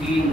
3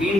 3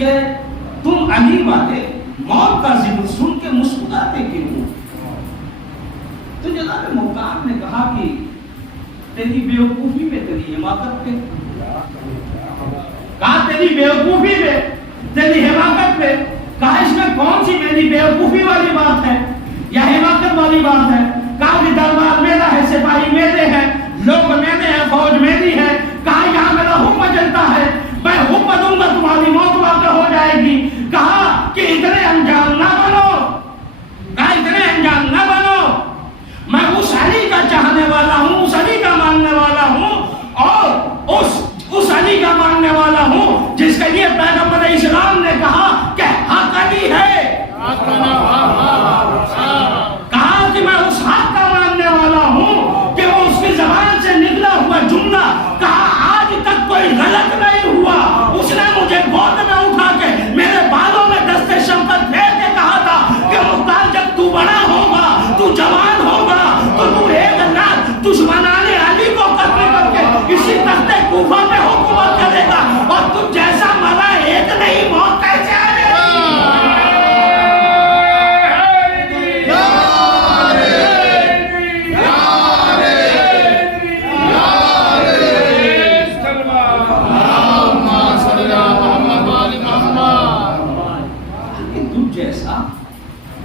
کہ تم علی والے موت کا ذکر سن کے مسکراتے کیوں ہو؟ تو جناب مختار نے کہا کہ تیری بیوقوفی میں تیری حماقت پہ، کہا تیری بیوقوفی میں تیری حماقت پہ، کہا اس میں کون سی میری بیوقوفی والی بات ہے یا حماقت والی بات ہے؟ کہا کہ دربار میرا ہے، سپاہی میرے ہیں، لوگ میرے ہیں، فوج میری ہے، کہا یہاں میرا حکم چلتا ہے، میں حکم دوں گا تمہاری موت واقع ہو جائے گی۔ کہا کہ اتنے انجان نہ بنو، کہا اتنے انجان نہ بنو، میں اس علی کا چاہنے والا ہوں، اس علی کا ماننے والا ہوں، اور اس علی کا ماننے والا ہوں جس کے لیے پیغمبر اسلام نے کہا کہ حق علی ہے، کہا کہ میں اس حق کا ماننے والا ہوں کہ وہ اس کی زبان سے نکلا ہوا جملہ، کہا آج تک کوئی غلط نہیں ہوا، اس نے مجھے گود میں اٹھا کے میرے بالوں میں دست شفقت پھیر کے کہا تھا کہ مختار جب تو بڑا ہوگا، تو جوان ہوگا، تو ایک رات دشمنان علی کو قتل کر کے اسی تخت کوفہ پہ حکومت کرے گا، اور تم جیسا مرا ایک نہیں موت کیسے آ جائے گی؟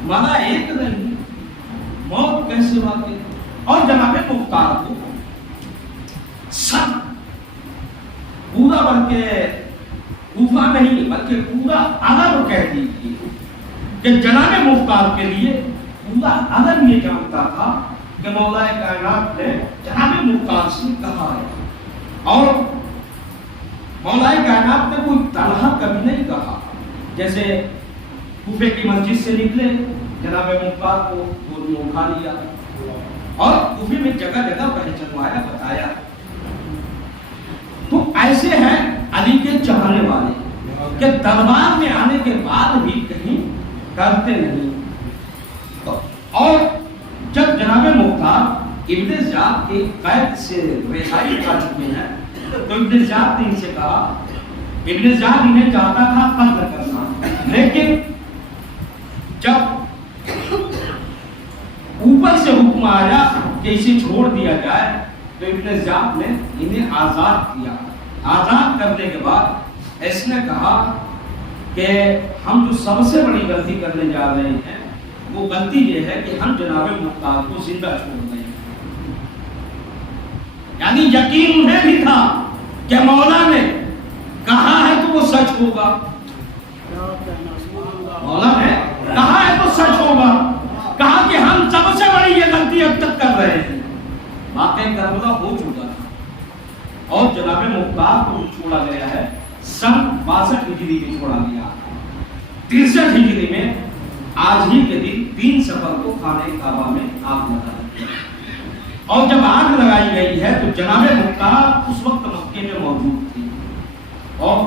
مانا ایک نہیں موت کیسے واقع؟ اور جناب مختار کو سب پورا بلکہ کوفہ نہیں بلکہ پورا عرب کہہ دیجیے کہ جناب مختار کے لیے پورا عرب یہ جانتا تھا کہ مولا کائنات نے جناب مختار سے کہا ہے، اور مولا کائنات نے کوئی طلحہ کبھی نہیں کہا۔ جیسے کوفے کی مسجد سے نکلے، جناب مختار کو گود میں اٹھا لیا اور کوفے میں جگہ جگہ پہچنوایا، بتایا۔ تو ایسے ہیں علی کے چاہنے والے کہ دربار میں آنے کے بعد بھی کہیں کرتے نہیں۔ اور جب جناب مختار ابن زیاد کے قید سے رہائی پا چکے ہیں تو ابن زیاد نے ان سے کہا، ابن زیاد انہیں چاہتا تھا قتل کرنا، لیکن جب اوپر سے حکم آیا کہ اسے چھوڑ دیا جائے تو ابن زیاد نے انہیں آزاد کیا۔ آزاد کرنے کے بعد اس نے کہا کہ ہم جو سب سے بڑی غلطی کرنے جا رہے ہیں وہ غلطی یہ ہے کہ ہم جناب مختار کو زندہ چھوڑ دیں۔ یعنی یقین انہیں بھی تھا کہ مولا نے کہا ہے تو وہ سچ ہوگا، مولا نے کہا ہے تو سچ ہوگا، کہا کہ ہم سب سے بڑی یہ غلطی اب تک کر رہے ہیں۔ واقعہ کربلا ہو چکا تھا اور جناب مختار کو چھوڑا گیا ہے سن 62 ہجری میں چھوڑا گیا۔ 63 ہجری میں آج ہی کے دن 3 سفر کو خانہ کعبہ میں آگ لگا دی، اور جب آگ لگائی گئی ہے تو جناب مختار اس وقت مکے میں موجود تھی، اور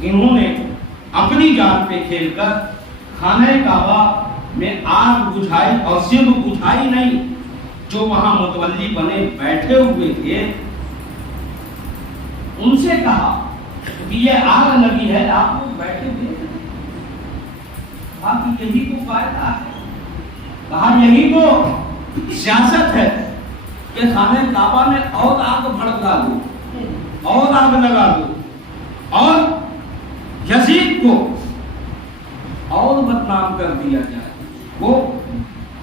انہوں نے اپنی جان پہ کھیل کر خانہ کعبہ میں آگ بجھائی، اور صرف بجھائی نہیں، جو وہاں متولی بنے بیٹھے ہوئے تھے ان سے کہا کہ یہ آگ لگی ہے، آپ لوگ بیٹھے ہوئے ہیں، کہا کہ یہی تو فائدہ ہے، کہا یہی تو سیاست ہے کہ خانہ کعبہ میں اور آگ بھڑکا دو، اور آگ لگا دو، اور یزید کو اور بدنام کر دیا جائے۔ وہ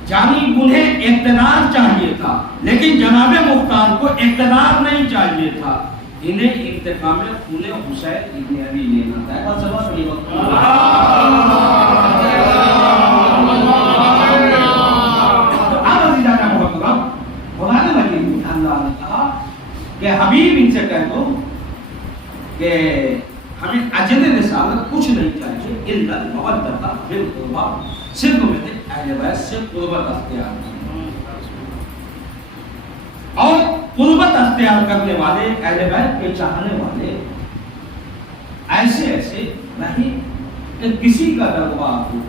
جانی انہیں اقتدار چاہیے تھا، لیکن جناب مختار کو اقتدار نہیں چاہیے تھا، انہیں انتقام خون حسین ابن علی لینا تھا۔ اللہ نے کہا کہ حبیب ان سے کہہ دو کہ ہمیں اجر رسالت کچھ نہیں چاہیے الا المودۃ فی القربى، صرف میں نے اہل بیت سے قربت اختیار کی، اور قربت اختیار کرنے والے اہل بیت کے چاہنے والے ایسے ایسے نہیں کہ کسی کا دربار ہو،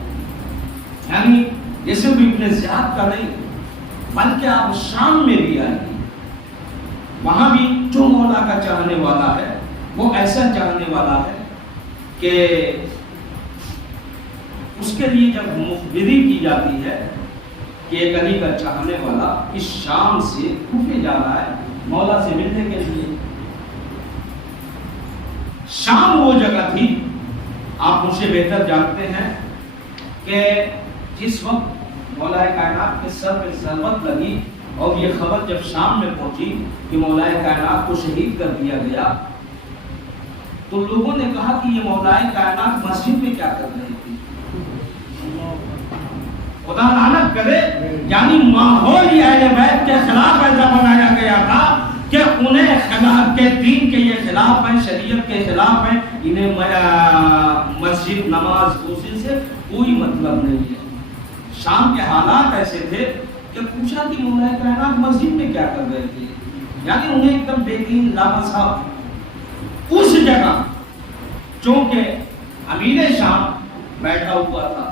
یعنی یہ صرف ابن زیاد کا نہیں بلکہ آپ شام میں بھی آئیں گے، وہاں بھی جو مولا کا چاہنے والا ہے وہ ایسا چاہنے والا ہے کہ اس کے لیے جب مخبری کی جاتی ہے کہ ایک علی کا چاہنے والا اس شام سے کوفے جا رہا ہے مولا سے ملنے کے لیے. شام وہ جگہ تھی، آپ مجھ سے بہتر جانتے ہیں کہ جس وقت مولا کائنات کے سر پہ ضربت لگی اور یہ خبر جب شام میں پہنچی کہ مولا کائنات کو شہید کر دیا گیا، تو لوگوں نے کہا کہ یہ مولا کائنات مسجد میں کیا کر رہے تھے. خدا لعنت کرے، یعنی ماحول یہ اہل بیت کے خلاف ایسا بنایا گیا تھا کہ انہیں خلاف کے دین کے یہ خلاف ہیں، شریعت کے خلاف ہیں، انہیں مسجد نماز غسل سے کوئی مطلب نہیں ہے. شام کے حالات ایسے تھے کہ پوچھا کہ مولا کائنات مسجد میں کیا کر رہے تھے، یعنی انہیں ایک دم بے دین لامصاب. اس جگہ چونکہ امیر شام بیٹھا ہوا تھا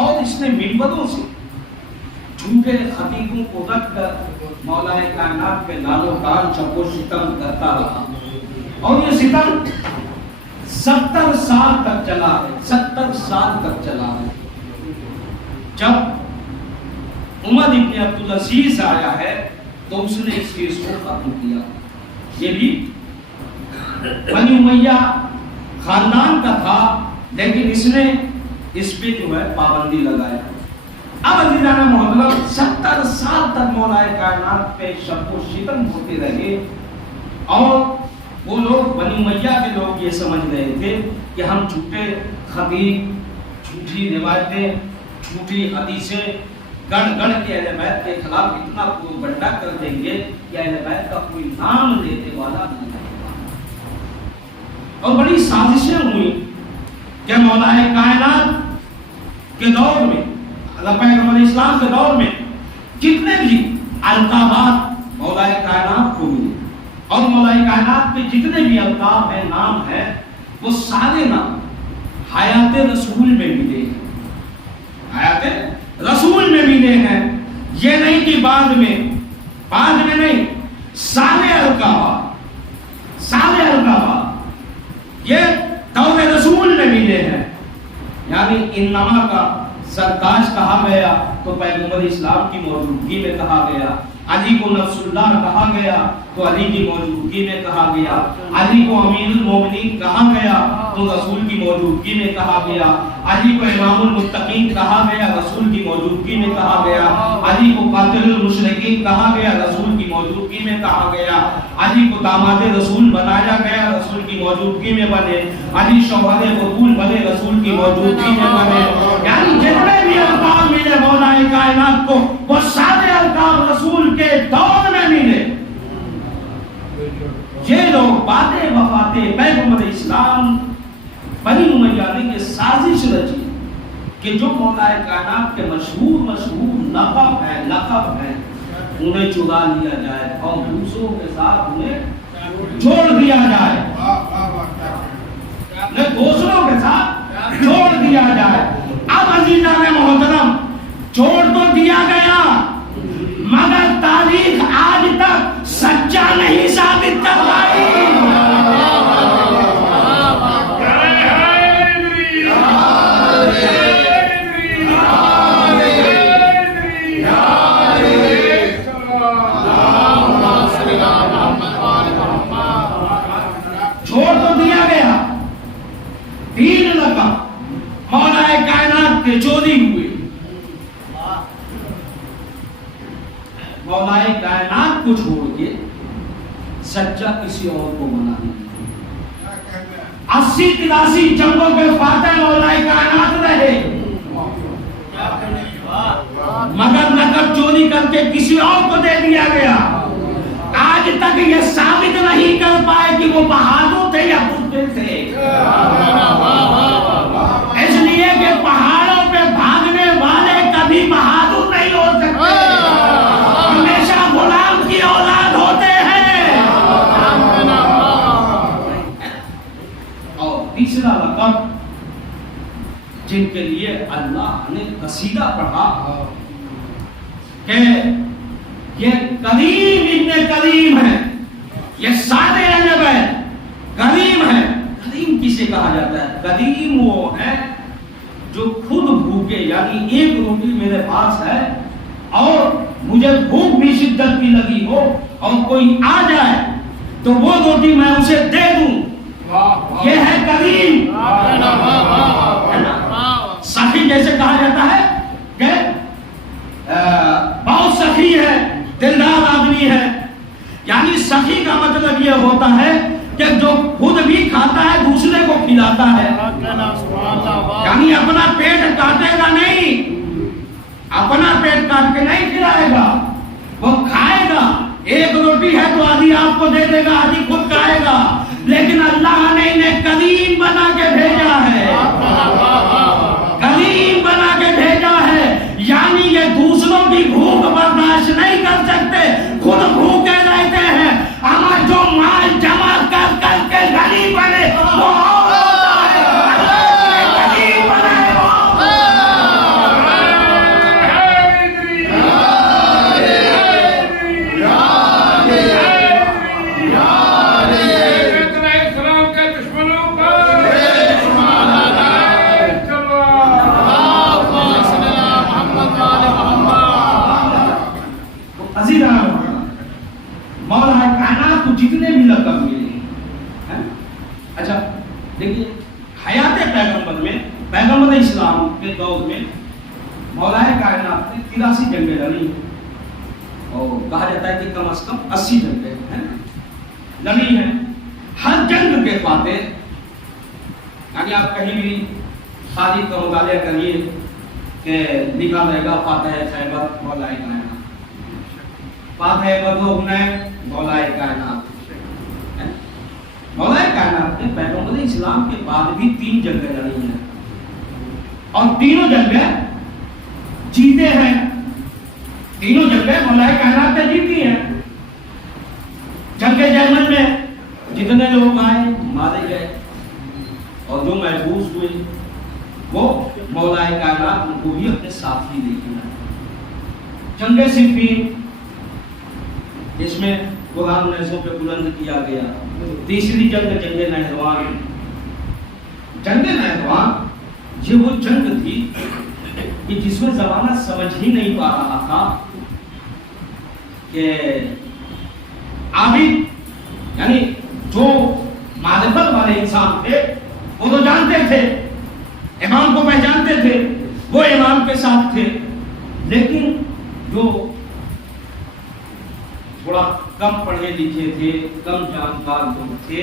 اور اس نے منبروں سے جھوٹے خطیبوں کو رکھ کر مولا کائنات کے لال و کان چپ و ستم کرتا رہا، اور یہ ستم 70 سال تک چلا ہے. 70 سال تک چلا ہے. جب عمر ابن عبدالعزیز آیا ہے تو اس نے اس چیز کو ختم کیا. یہ بھی بنی امیہ خاندان کا تھا، لیکن اس نے اس پہ جو ہے پابندی لگایا. اب عزیزان محترم 70 سال تک مولا کائنات پہ شب و شتم ہوتے رہے، اور وہ لوگ بنی امیہ کے لوگ یہ سمجھ رہے تھے کہ ہم جھوٹے خطیب، جھوٹی روایتیں، جھوٹی حدیثیں گڑ گڑ کے اہل بیت کے خلاف اتنا پروپگنڈا کر دیں گے کہ اہل بیت کا کوئی نام لینے والا نہیں ہوگا. اور بڑی سازشیں ہوئی کہ مولا کائنات کے دور میں، پیغمبر اسلام کے دور میں جتنے بھی القابات مولا کائنات کو ملے اور مولا کائنات کے جتنے بھی القاب ہیں، نام ہیں، وہ سارے نام حیات رسول میں ملے ہیں. حیات رسول میں ملے ہیں. یہ نہیں کہ بعد میں نہیں، سارے القابات یہ دور رسول میں ملے ہیں. یعنی انما کا سرتاج کہا گیا تو پیغمبر اسلام کی موجودگی میں کہا گیا، علی کو نفس اللہ کہا گیا تو علی کی موجودگی میں کہا گیا، علی کو امیر المومنین کہا گیا تو رسول کی موجودگی میں کہا گیا، علی کو امام المتقین کہا گیا، رسول کی موجودگی میں کہا گیا، علی کو قاتل المشرکین کہا گیا، رسول کی موجودگی میں کہا گیا، علی کو داماد رسول بنایا گیا، رسول کی موجودگی میں بنے، علی شوہر بطول بنے، رسول کی موجودگی میں بنے. یعنی جتنے بھی القاب ملے مولا کائنات کو، وہ سارے القاب رسول کے دور میں ملے. یہ لوگ باتیں وفاتیں پیغمبر اسلام بنی امیہ نے یہ سازش رچی کہ جو مولا کائنات کے مشہور لقب ہیں انہیں چرا لیا جائے اور دوسروں کے ساتھ انہیں جوڑ دیا جائے، دوسروں کے ساتھ جوڑ دیا جائے. اب عزیزان محترم جوڑ تو دیا گیا، مگر تاریخ آج تک سچا نہیں ثابت کر پائی. چھوڑ تو دیا گیا 3 لقب مولا کائنات کے چوری ہوئے. مولا کائنات کو چھوڑ کے سچا کسی اور کو بنا دیا. 80-83 جنگوں کے فاتح مولا کائنات رہے، مگر لقب چوری کر کے کسی اور کو دے دیا گیا. آج تک یہ ثابت نہیں کر پائے کہ وہ بہادر تھے یا بزدل تھے، اس لیے کہ پہاڑوں پہ بھاگنے والے کبھی بہادر نہیں ہو سکتے، ہمیشہ غلام کی اولاد ہوتے ہیں. اور تیسرا لقب جن کے لیے اللہ نے قصیدہ پڑھا کہ یہ کریم ابن کریم ہے، یہ سارے اہل بیت کریم ہے. کریم کسے کہا جاتا ہے؟ کریم وہ ہے جو خود رکے، یعنی ایک روٹی میرے پاس ہے اور مجھے بھوک بھی شدت کی لگی ہو اور کوئی آ جائے تو وہ روٹی میں اسے دے دوں، یہ ہے کریم۔ سخی جیسے کہا جاتا ہے کہ بہت سخی ہے، دلدار آدمی ہے، یعنی سخی کا مطلب یہ ہوتا ہے کہ جو خود بھی کھاتا ہے دوسرے کو کھلاتا ہے، یعنی اپنا پیٹ کاٹے گا نہیں، اپنا پیٹ کاٹ کے نہیں کھلائے گا، وہ کھائے گا۔ ایک روٹی ہے تو آدھی آپ کو دے دے گا، آدھی خود کھائے گا، لیکن اللہ نے انہیں کریم بنا کے بھیجا ہے، کریم بنا کے بھیجا ہے، یعنی یہ دوسروں کی بھوک برداشت نہیں کر سکتے، خود بھوکے رہتے ہیں۔ ہمارا جو مال جمع کر کر کے غریب بنے وہ ہوتا ہے، غریب بنے مولا کائنات کو جتنے بھی لقب ملے ہیں۔ اچھا دیکھیے، حیات پیغمبر میں، پیغمبر اسلام کے دور میں مولا کائنات نے 83 جنگیں لڑی اور کہا جاتا ہے کہ کم از کم 80 جنگیں لڑی ہیں۔ ہر جنگ کے فاتح، یعنی آپ کہیں بھی تاریخ کا مطالعہ کریے کہ لکھا رہے گا فاتح خیبر مولا کائنات، فاتح بدر مولا کائنات۔ مولا کائنات نے پیغمبر اسلام کے بعد بھی 3 جنگیں لڑی ہیں اور تینوں جنگیں جیتے ہیں، تینوں جنگیں مولا کائنات نے جیتی ہیں۔ جنگ جرمن میں جتنے لوگ آئے مارے گئے اور جو محفوظ ہوئے وہ مولا کائنات ان کو بھی اپنے ساتھ ہی لے کے آئے۔ جنگ صفین جس میں قرآن نیزوں پہ بلند کیا گیا۔ تیسری جنگ جنگ نہروان۔ جنگ نہروان یہ وہ جنگ تھی کہ جس میں زمانہ سمجھ ہی نہیں پا رہا تھا کہ عابد، یعنی جو معرفت والے انسان تھے وہ تو جانتے تھے، امام کو پہچانتے تھے، وہ امام کے ساتھ تھے، لیکن جو تھوڑا کم پڑھے لکھے تھے، کم جانکار لوگ تھے،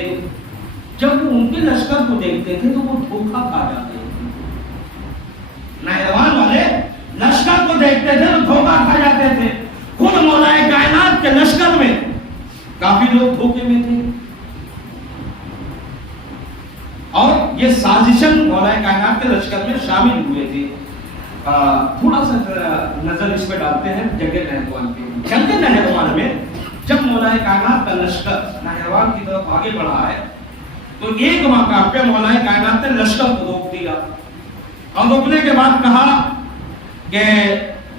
جب وہ ان کے لشکر کو دیکھتے تھے تو وہ دھوکا کھا جاتے تھے۔ نہروان والے لشکر کو دیکھتے تھے تو دھوکا کھا جاتے تھے۔ خود مولا کائنات کے لشکر میں کافی لوگ دھوکے میں تھے اور یہ سازشن مولا کائنات کے لشکر میں شامل ہوئے تھے۔ تھوڑا سا نظر اس پہ ڈالتے ہیں جنگ نہروان پہ۔ جنگ نہروان میں جب مولا کائنات کا لشکر نہروان کی طرف آگے بڑھا ہے تو ایک موقع پہ مولا کائنات نے لشکر کو روک دیا اور روکنے کے بعد کہا کہ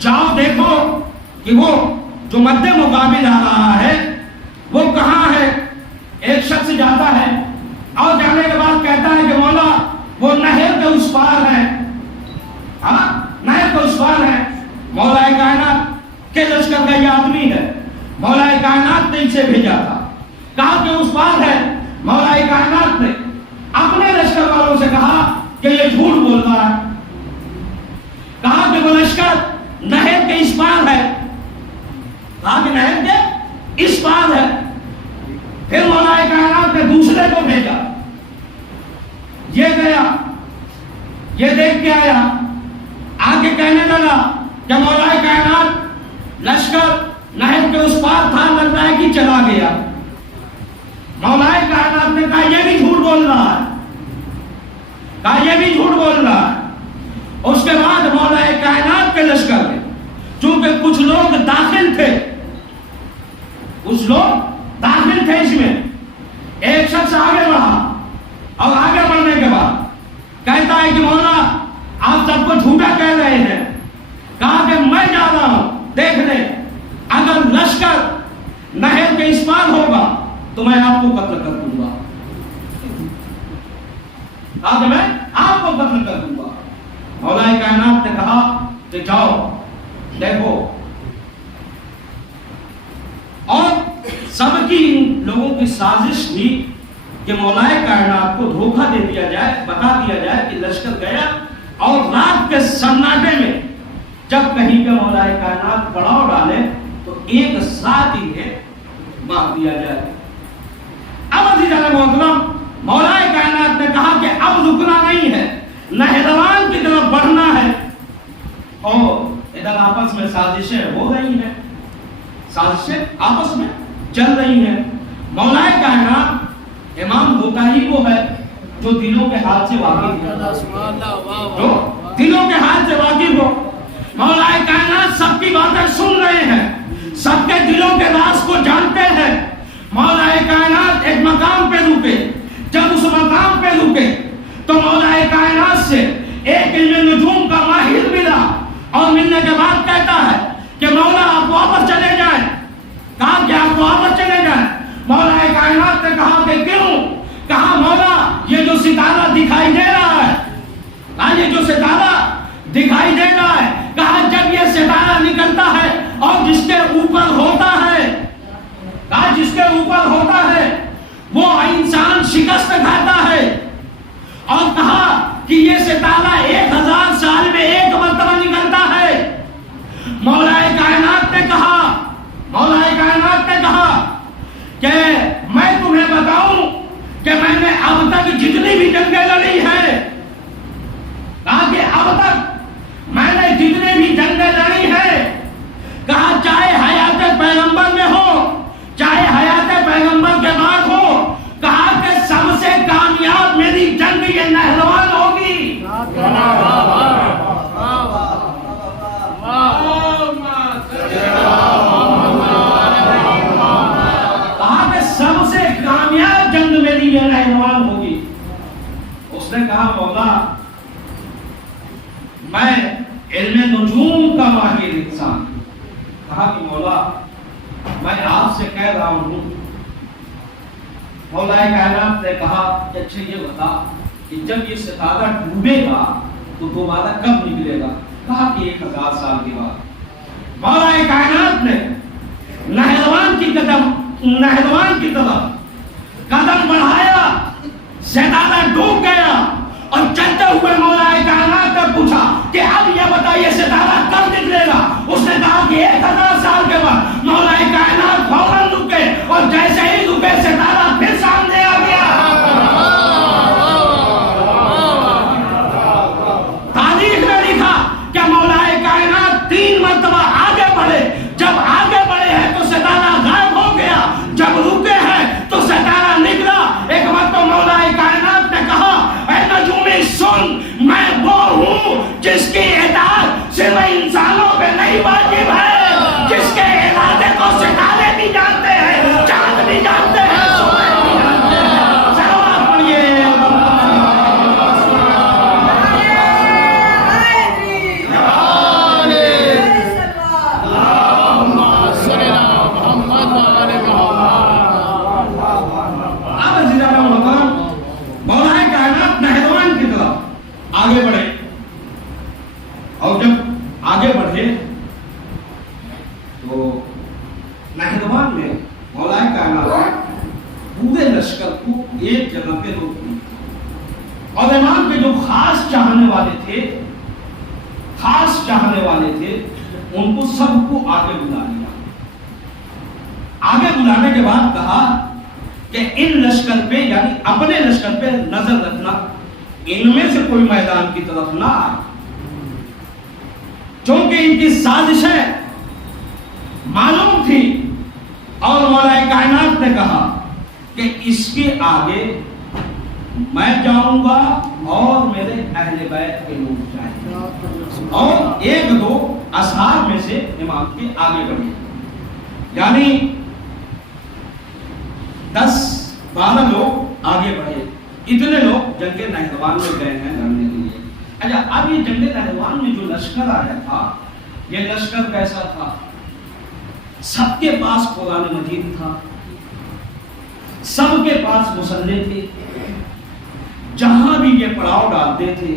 جاؤ دیکھو کہ وہ جو مد مقابل آ رہا ہے وہ کہاں ہے۔ ایک شخص جاتا ہے اور جانے کے بعد کہتا ہے کہ مولا وہ نہر کے اس پار ہے، نہر کے اس پار ہے۔ مولا کائنات کے لشکر کا یہ آدمی ہے، مولا کائنات نے اسے بھیجا تھا، کہا کہ اس پار ہے۔ مولا کائنات نے اپنے لشکر والوں سے کہا کہ یہ جھوٹ بول رہا ہے، کہا کہ وہ لشکر نہر کے اس پار ہے، کہا کہ نہر کے اس پار ہے۔ پھر مولا کائنات نے دوسرے کو بھیجا، یہ گیا، یہ دیکھ کے آیا، آگے کہنے لگا کہ مولا کائنات لشکر نہر کے اس پار تھا، لگ رہا ہے کہ چلا گیا۔ مولا کائنات نے کہا یہ بھی جھوٹ بول رہا ہے، کہا یہ بھی جھوٹ بول رہا ہے۔ اس کے بعد مولا کائنات کے لشکر میں چونکہ کچھ لوگ داخل تھے، کچھ لوگ داخل تھے، اس میں ایک شخص آگے بڑھا اور آگے بڑھنے کے بعد کہتا ہے کہ مولا آپ سب کو جھوٹا کہہ رہے ہیں۔ کہا کہ میں جا رہا ہوں دیکھنے، اگر لشکر نہر کے اس پار ہوگا تو میں آپ کو قتل کر دوں گا، کہا کہ میں آپ کو قتل کر دوں گا۔ مولا کائنات نے کہا کہ جاؤ دیکھو، اور سب کی ان لوگوں کی سازش تھی کہ مولا کائنات کو دھوکہ دے دیا جائے، بتا دیا جائے کہ لشکر گیا، اور رات کے سناٹے میں جب کہیں پہ مولا کائنات پڑاؤ ڈالے تو ایک ساتھ ہی ہے مار دیا جائے۔ اب عزیزان محترم، مولا کائنات نے کہا کہ اب رکنا نہیں ہے، نہروان کی طرف بڑھنا ہے، اور ادھر آپس میں سازشیں ہو رہی ہیں، سازشیں آپس میں چل رہی ہیں۔ مولا کائنات امام ہوتا ہی وہ ہے جو دلوں کے حال سے واقف ہے، جو دلوں کے حال سے واقف ہو۔ مولا کائنات سب کی باتیں سن رہے ہیں، سب کے دلوں کے راز کو جانتے ہیں۔ مولا کائنات ایک مقام پہ رکے، جب اس مقام پہ رکے تو مولا کائنات سے ایک علم نجوم کا ماہر ملا، اور ملنے کے بعد کہتا ہے کہ مولا آپ واپس چلے جائیں۔ کہا کہ آپ واپس چلے جائیں۔ مولا کائنات نے کہا کہ کیوں؟ کہا مولا یہ جو ستارہ دکھائی دے رہا ہے، یہ جو ستارہ دکھائی دے رہا ہے، کہا جب یہ ستارہ نکلتا ہے اور جس کے اوپر ہوتا ہے، کہا جس کے اوپر ہوتا ہے وہ انسان شکست کھاتا ہے، اور کہا کہ یہ ستارہ 1000 سال میں ایک مرتبہ نکلتا ہے۔ مولا کائنات نے کہا، مولا کائنات نے کہا کہ میں تمہیں بتاؤں کہ میں نے اب تک جتنی بھی جنگیں لڑی ہیں، کہا کہ اب تک میں نے جتنی بھی جنگیں لڑی ہیں، کہا چاہے حیات پیغمبر میں ہو، چاہے حیات پیغمبر کے بعد ہو، کہا کہ سب سے کامیاب میری جنگ یہ نہروان ہوگی۔ کہا کہ سب سے کامیاب جنگ میری یہ نہروان ہوگی۔ اس نے کہا مولا میں علم نجوم کا ماہر انسان۔ کہا کہ مولا میں آپ سے کہہ رہا ہوں۔ مولا کائنات نے کہا کہ اچھا یہ بتا کہ جب یہ ستارہ ڈوبے گا تو دوبارہ کب نکلے گا؟ کہا کہ 1000 سال کے بعد۔ مولا کائنات نے نہروان کی طرف قدم بڑھایا، ستارہ ڈوب گیا، اور چلتے ہوئے مولا کائنات نے پوچھا کہ اب یہ بتائیے ستارہ کب نکلے گا؟ اس نے کہا کہ 1000 سال کے بعد۔ مولا کائنات فوراً رکے، اور جیسے ہی رکے ستارہ پھر سامنے آ گیا۔ تاریخ میں لکھا کہ مولا کائنات 3 مرتبہ آگے بڑھے، جب آگے بڑھے ہیں تو ستارہ غائب ہو گیا، جب رکے ہیں تو ستارہ نکلا۔ ایک وقت مولا کائنات نے کہا اے نجومی سن، میں وہ ہوں جس کی اطاعت صرف انسانوں پہ نہیں واجب ہے، جس کے ارادے کو ستارے بھی جانتے ہیں، چاند بھی جانتے ہیں، سورج بھی جانتے ہیں۔ سلام پڑھیے۔ اب عزیزان محترم، مولا کائنات نہروان کی طرف آگے بڑھے، اور جب آگے بڑھے تو نہروان میں مولا کائنات پورے لشکر کو ایک جگہ پہ روک دیا، اور امام کے جو خاص چاہنے والے تھے ان کو سب کو آگے بلا لیا۔ آگے بلانے کے بعد کہا کہ ان لشکر پہ، یعنی اپنے لشکر پہ نظر رکھنا، ان میں سے کوئی میدان کی طرف نہ آئے، چونکہ ان کی سازشیں معلوم تھی۔ اور مولا کائنات نے کہا کہ اس کے آگے میں جاؤں گا اور میرے اہل بیت کے لوگ جائیں گے، اور 1-2 اصحاب میں سے امام کے آگے بڑھے، یعنی 10-12 لوگ آگے بڑھے۔ اتنے لوگ جنگ نہروان میں گئے ہیں لڑنے کے لیے۔ اچھا اب یہ جنگ نہروان میں جو لشکر آیا تھا، یہ لشکر کیسا تھا؟ سب کے پاس قرآن مجید تھا، سب کے پاس مسلح تھے، جہاں بھی یہ پڑاؤ ڈالتے تھے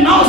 9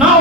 9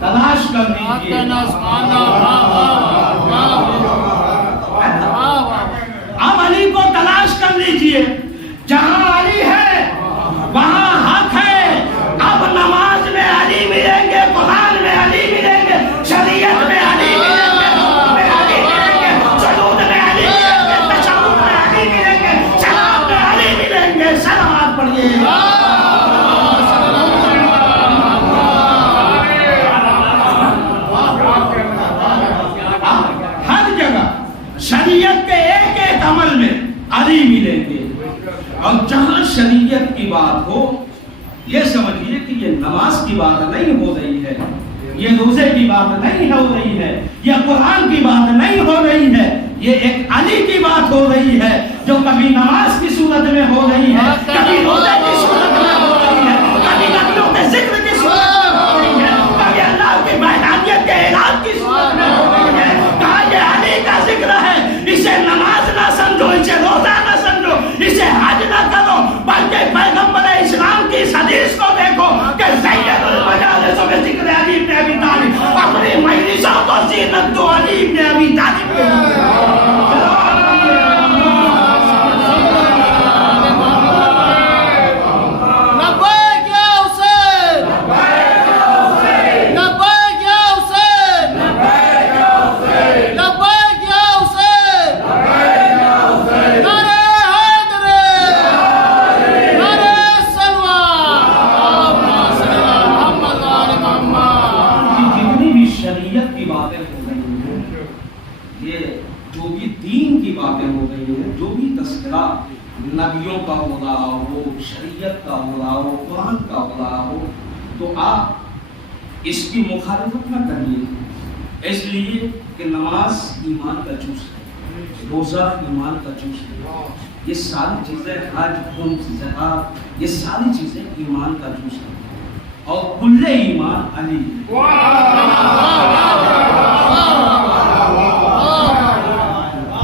تلاش کر لیجیے. اب علی کو تلاش کر لیجیے. جہاں علی ہے وہاں حق ہے. اب نماز میں علی ملیں گے, قرآن میں علی ملیں گے, شریعت میں علی ملیں گے, حکم میں علی ملیں گے, سجود میں علی ملیں گے, تشہد میں علی ملیں گے, سلام میں علی ملیں گے. سلامات پڑھیے. ہر جگہ شریعت کے ایک ایک عمل میں علی ملیں گے. اور جہاں شریعت کی بات ہو, یہ سمجھیے کہ یہ نماز کی بات نہیں ہو رہی ہے, یہ روزے کی بات نہیں ہو رہی ہے, یہ قرآن کی بات نہیں ہو رہی ہے, یہ ایک علی کی بات ہو رہی ہے, جو کبھی نماز کی صورت میں ہو رہی ہے, کبھی روزے کی صورت میں ہو رہی ہے, کبھی نبیوں کے ذکر کی صورت میں ہو رہی ہے, کبھی اللہ کی وحدانیت کے اعلان کی صورت میں ہو رہی ہے. کہا یہ علی کا ذکر ہے, اسے نماز نہ سمجھو, اسے روزہ نہ سمجھو, اسے حج نہ کرو, بلکہ پیغمبر اسلام کی اس حدیث کو دیکھو کہ سید المجالس میں ذکر علی بن ابی طالب, اپنی مجلسوں کو زینت دو علی بن ابی طالب کے. نبیوں کا ہو رہا ہو, شریعت کا ہو رہا ہو, قرآن کا ہو رہا ہو, تو آپ اس کی مخالفت نہ کریے, اس لیے کہ نماز ایمان کا جز ہے, روزہ ایمان کا جز ہے, یہ ساری چیزیں, حج, خمس, زکات, یہ ساری چیزیں ایمان کا جز ہے, اور کل ایمان علی.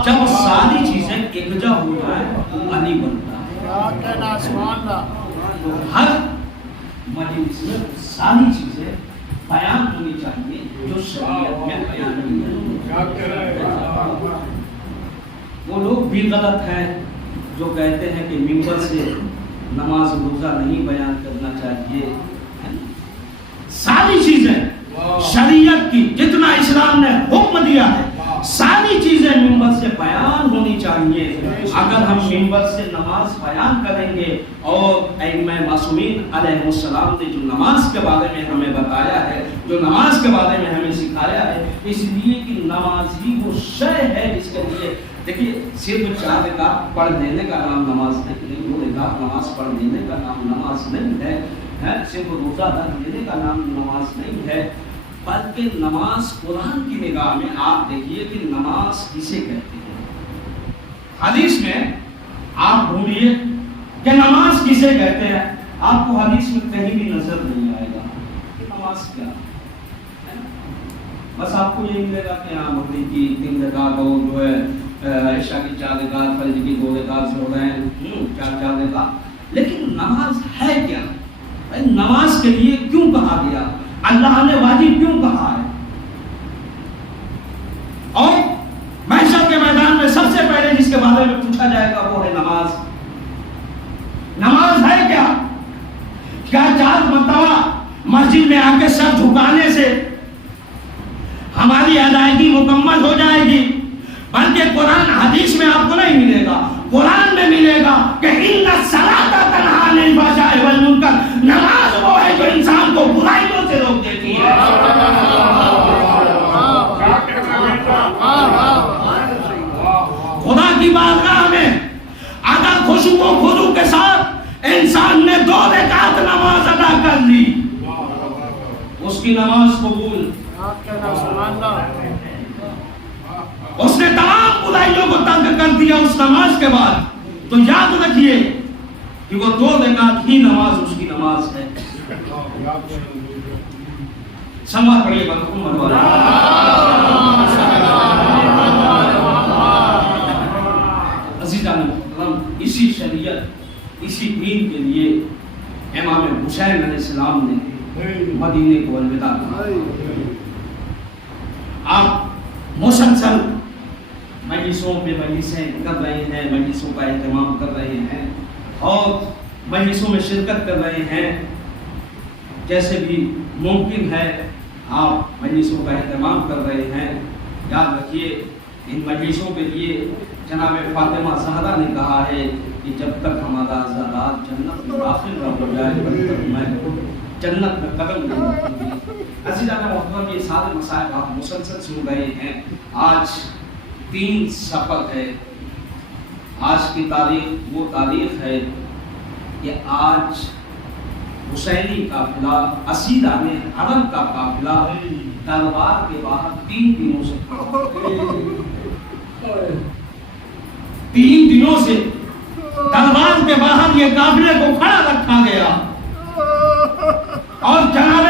جب ساری چیزیں یکجا ہو جائیں علی بنتا ہے. ہر مجلس میں ساری چیزیں بیان ہونی چاہیے جو شریعت میں بیان ہوئی ہے. وہ لوگ بھی غلط ہیں جو کہتے ہیں کہ منبر سے نماز روزہ نہیں بیان کرنا چاہیے. ساری چیزیں شریعت کی جتنا اسلام نے حکم دیا ہے, ساری چیزیں منبر سے بیان ہونی چاہیے. اگر ہم منبر سے نماز بیان کریں گے, اور ائمہ معصومین علیہ السلام نے جو نماز کے بارے میں ہمیں بتایا ہے, جو نماز کے بارے میں ہمیں سکھایا ہے, اس لیے کہ نماز ہی وہ شے ہے جس کے لیے, دیکھیے صرف 4 رکعت پڑھ لینے کا نام نماز نہیں, 2 رکعت نماز پڑھ لینے کا نام نماز نہیں ہے, صرف روزہ رکھ لینے کا نام نماز نہیں ہے, بلکہ نماز قرآن کی نگاہ میں آپ دیکھیے کہ نماز کسے کہتے ہیں. حدیث میں آپ ڈھونڈیے کہ نماز کسے کہتے ہیں, آپ کو حدیث میں کہیں بھی نظر نہیں آئے گا کہ نماز کیا ہے. بس آپ کو یہ ملے گا کہ ہاں مغرب کی 3 رکعت اور جو ہے عشاء کی 4 رکعت, فجر کی 2 رکعت ہو رہے ہیں, 4 رکعت. لیکن نماز ہے کیا؟ نماز کے لیے کیوں کہا گیا, اللہ نے واجب کیوں کہا ہے؟ اور محشر کے میدان میں سب سے پہلے جس کے بارے میں پوچھا جائے گا وہ ہے نماز. نماز ہے کیا؟ کیا 4 مرتبہ مسجد میں آ کے سر جھکانے سے ہماری ادائیگی مکمل ہو جائے گی؟ بلکہ قرآن حدیث میں آپ کو نہیں ملے گا, قرآن میں ملے گا کہ ان الصلاۃ تنہی عن الفحشاء والمنکر, نماز وہ ہے جو انسان کو برائیوں سے روک دیتی ہے. خدا کی بارگاہ میں اگر خشوع و خضوع کے ساتھ انسان نے 2 رکعت نماز ادا کر لی, اس کی نماز قبول. اس نے تمام برائیوں کو ترک کر دیا اس نماز کے بعد. تو یاد رکھیے کہ وہ 2 رکعت ہی نماز اس کی نماز ہے. سمجھ پڑھیے محمد عزیزان محترم, اسی شریعت, اسی دین کے لیے امام حسین علیہ السلام نے مدینے کو الوداع کہا۔ آپ مسلسل مجلسوں پہ مجلسیں کر رہے ہیں، مجلسوں کا اہتمام کر رہے ہیں اور مجلسوں میں شرکت کر رہے ہیں، جیسے بھی ممکن ہے آپ مجلسوں کا اہتمام کر رہے ہیں۔ یاد رکھیے ان مجلسوں کے لیے جناب فاطمہ زہرا نے کہا ہے کہ جب تک ہمارا زادات جنت میں داخل نہ ہو جائے تب تک میں جنت میں قدم نہیں رکھوں گی۔ عزیزان محترم، یہ سارے مسائل آپ مسلسل سن رہے ہیں۔ آج 3 صفر ہے، آج کی تاریخ وہ تاریخ ہے کہ آج حسینی قافلہ اسیران حرم کا قافلہ دربار کے باہر 3 دنوں سے 3 دنوں سے دربار کے باہر یہ قافلے کو کھڑا رکھا گیا اور جناب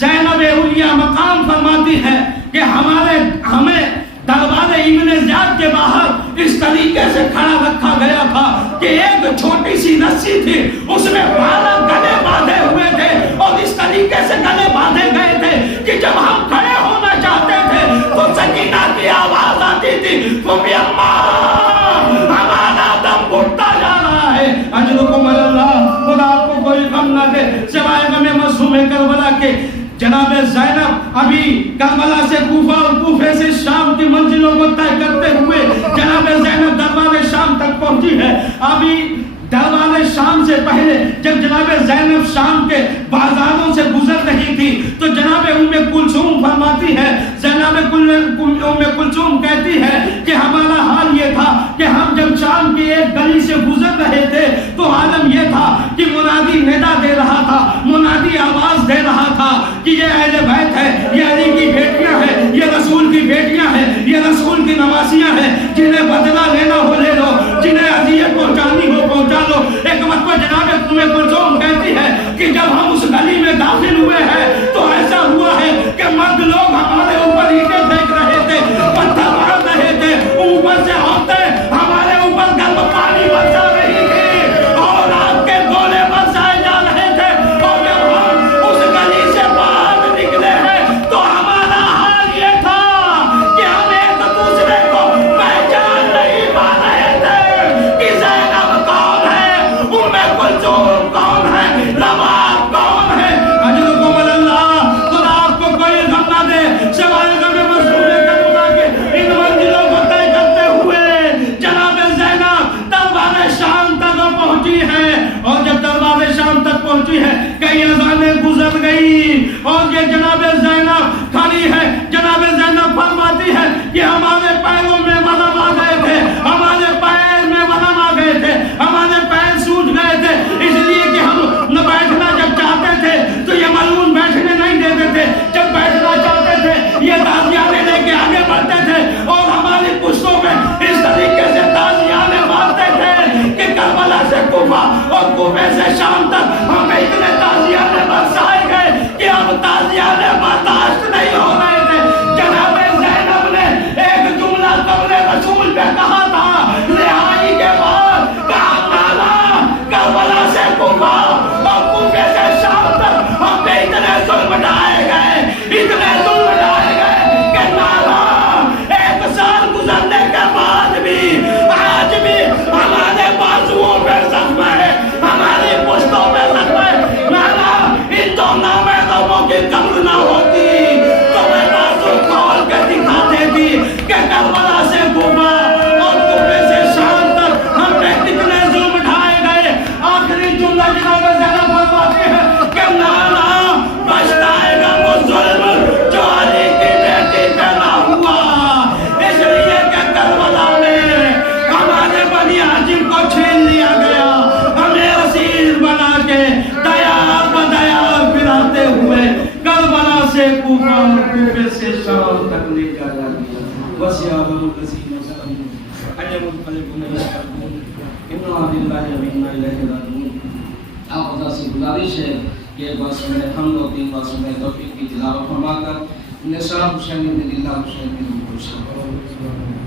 زینب اولیاء مقام فرماتی ہے کہ ہمیں دربار ابن زیاد کے باہر اس طریقے سے کھڑا رکھا گیا تھا کہ ایک چھوٹی سی رسی تھی، اس میں 12 گلے باندھے ہوئے تھے اور اس طریقے سے گلے باندھے گئے تھے کہ جب ہم کھڑے ہونا چاہتے تھے تو سکینہ کی آواز آتی تھی، تمہیں اماں ہمارا دم گھٹتا جا رہا ہے۔ اجرکم اللہ، خدا آپ کو کوئی غم نہ دے سوائے غم مظلوم کربلا کے۔ جناب زینب ابھی کربلا سے کوفہ اور کوفے سے شام کی منزلوں کو طے کرتے ہوئے جناب زینب دربار شام تک پہنچی ہے۔ ابھی دربار شام سے پہلے جب جناب زینب شام کے بازاروں سے گزر رہی تھی تو جناب ام کلثوم فرماتی ہے، جناب ام کلثوم کہتی ہے کہ ہمارا حال یہ تھا کہ ہم جب شام کی ایک گلی سے گزر رہے تھے تو عالم یہ تھا کہ منادی ندا دے رہا تھا، منادی آواز دے رہا تھا کہ یہ اہل بیت ہے، یہ علی کی بیٹیاں ہیں، یہ رسول کی بیٹیاں ہیں، یہ رسول کی نواسیاں ہیں، جنہیں بدلہ لینا ہو لے لو، جنہیں اذیت پہنچانی ہو پہنچا لو۔ ایک مرتبہ جناب ام کلثوم کہتی ہے کہ جب ہم اس گلی میں داخل ہوئے ہیں تو ایسا ہوا ہے کہ مرد لوگ ہمارے اوپر اینٹیں پھینک رہے تھے، پتھر مار رہے تھے، اوپر سے عورتیں ہمارے اوپر گرم پانی برسا رہی تھی اور آپ کے گولے برسائے جا رہے تھے، اور جب ہم اس گلی سے باہر نکلے ہیں تو ہمارا حال یہ تھا کہ ہم ایک دوسرے کو پہچان نہیں پا رہے تھے کہ زینب کون ہے، ام کلثوم کون ہے، رباب کون ہے۔ اجرکم اللہ، خدا آپ کو کوئی غم نہ دے سوائے غم مظلوم کربلا کے۔ ان منزلوں کو طے کرتے ہوئے جناب زینب دربار شام تک پہنچی ہے اور جب دربار شام تک پہنچی ہے کئی اذانیں گزر گئی اور یہ جناب زینب کھڑی ہے۔ جناب زینب فرماتی ہے کہ ہمارے پیروں میں ورم آ گئے تھے، ہمارے پیر میں ورم آ گئے تھے، ہمارے پیر سوج گئے تھے، اس لیے کہ ہم نہ بیٹھنا جب چاہتے تھے تو یہ ملعون بیٹھنے نہیں دیتے تھے، جب بیٹھنا چاہتے تھے یہ تازیانے لے کے آگے بڑھتے تھے اور ہماری پشتوں میں اس طریقے سے تازیانے مارتے تھے کہ کربلا سے کوفہ اور کوفے سے شام تک ہمیں اتنے تازیانے برسائے گئے کہ اب تازیانے برداشت نہیں ہو رہے تھے۔ جناب زینب نے ایک جملہ قبر رسول پہ کہا تھا رہائی کے بعد، کہا نانا کربلا سے کوفہ اور کوفے سے شام تک ہم پہ اتنے ظلم ڈھائے گئے، اتنے ظلم ڈھائے گئے کہ نانا 1 سال گزرنے کے بعد بھی آج بھی ہمارے بازوؤں پہ زخم ہے، ہماری پشتوں پہ زخم ہے۔ نانا ان دو نامحرموں کی قبر نہ ہوتی تو میں بازو کھول کے دکھا دیتی کہ کربلا سے کوفہ اور کوفے سے شام تک ہم پہ کتنے ظلم ڈھائے گئے۔ آخری جملہ جناب زینب فرماتی ہے کہ نانا پچھتائے گا وہ ظلم جو علی کی بیٹی پہ نہ ہوا، اس لیے کہ کربلا میں ہمارے بنی ہاشم کو چھین لیا گیا، ہمیں اسیر بنا کے دیار بدیار پھراتے ہوئے کربلا سے کوفہ اور کوفے سے شام تک لے جایا گیا۔ وَسِيَعْلَمُ الَّذِينَ ظَلَمُوا أَنَّ مُنقَلِبُونَ يَشْتَرُونَ إِنَّا لِلَّهِ وَإِنَّا إِلَيْهِ راجعون۔ آپ خدا سے گزارش ہے کہ ایک بار سورہ حمد اور 3 بار سورہ توفیق کی تلاوت فرما کر نثار حسین بن اللہ حسین بن